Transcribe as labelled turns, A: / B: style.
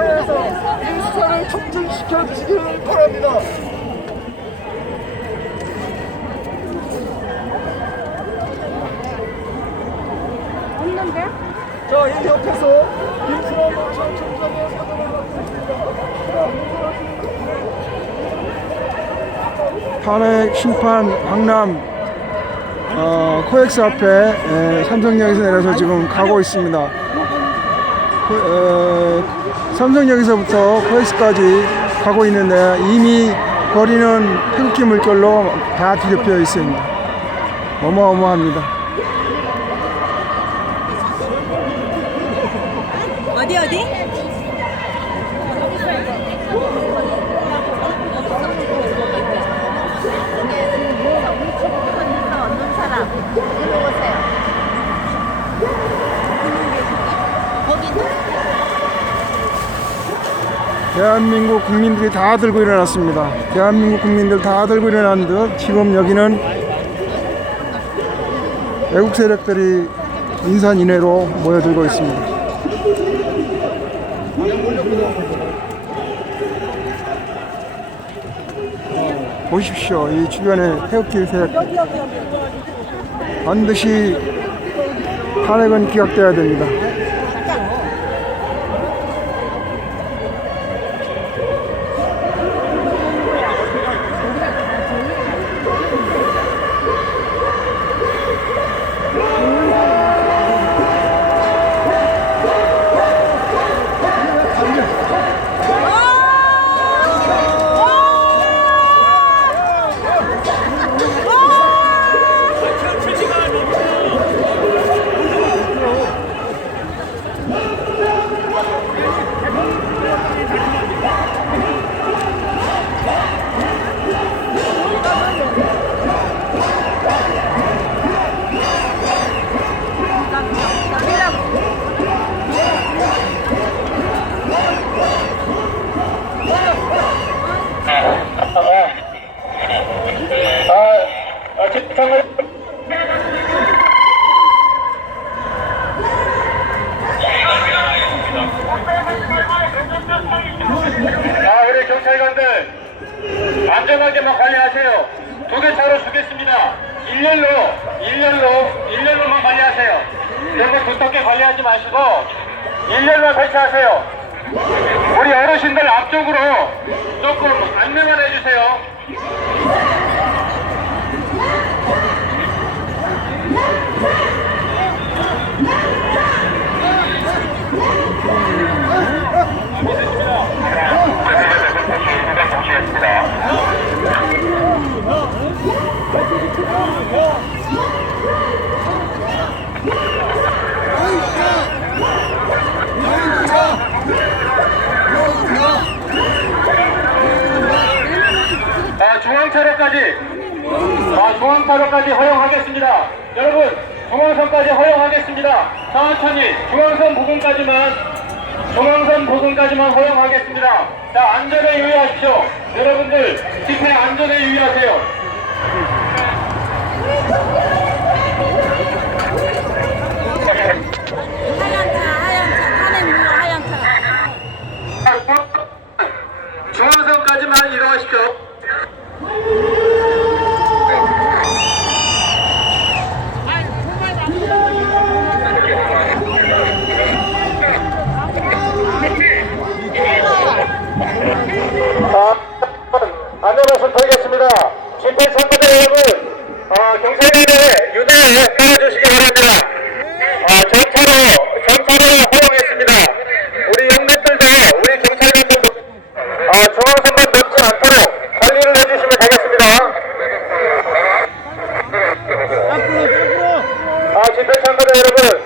A: 모여서 인사를 촉진시켜 주시길 바랍니다.
B: 없는데?
A: 자, 이 옆에서 김수환 전 총장의 사진을 받고 있습니다.
C: 탄핵 심판 강남 어, 코엑스 앞에 에, 삼성역에서 내려서 지금 가고 있습니다. 코, 어, 삼성역에서부터 코엑스까지 가고 있는데 이미 거리는 태극기 물결로 다 뒤덮여 있습니다. 어마어마합니다.
D: 어디 어디?
B: 없는 사람 일로 오세요.
C: 대한민국 국민들이 다 들고 일어났습니다. 대한민국 국민들 다 들고 일어난 듯 지금 여기는 외국 세력들이 인산 인해로 모여들고 있습니다. 보십시오. 이 주변에 태극기 세력 반드시 탄핵은 기각돼야 됩니다.
E: 아, 우리 경찰관들 안전하게만 관리하세요. 두 개 차로 주겠습니다. 일렬로, 일렬로, 일렬로만 관리하세요. 너무 두텁게 관리하지 마시고 일렬만 설치하세요. 우리 어르신들 앞쪽으로 조금 안내만 해주세요. 아, 중앙차로까지, 아, 중앙차로까지 허용하겠습니다. 여러분, 중앙선까지 허용하겠습니다. 천천히, 중앙선 부근까지만, 중앙선 부근까지만 허용하겠습니다. 자, 안전에 유의하십시오. 여러분들, 집회 안전에 유의하세요.
B: 하얀 차, 하얀 차, 탄핵 물러 하얀 차.
E: 중앙선까지만 이동하십시오. 아, 안내말씀 드리겠습니다. 집회 참가자 여러분, 아, 경찰관의 유대에 따라 주시기 바랍니다. 아, 전차로, 전차로 허용했습니다. 우리 영매들도, 우리 경찰관들도, 아, 중앙선만 넘지 않도록 관리를 해주시면 되겠습니다. 아, 집회 참가자 여러분,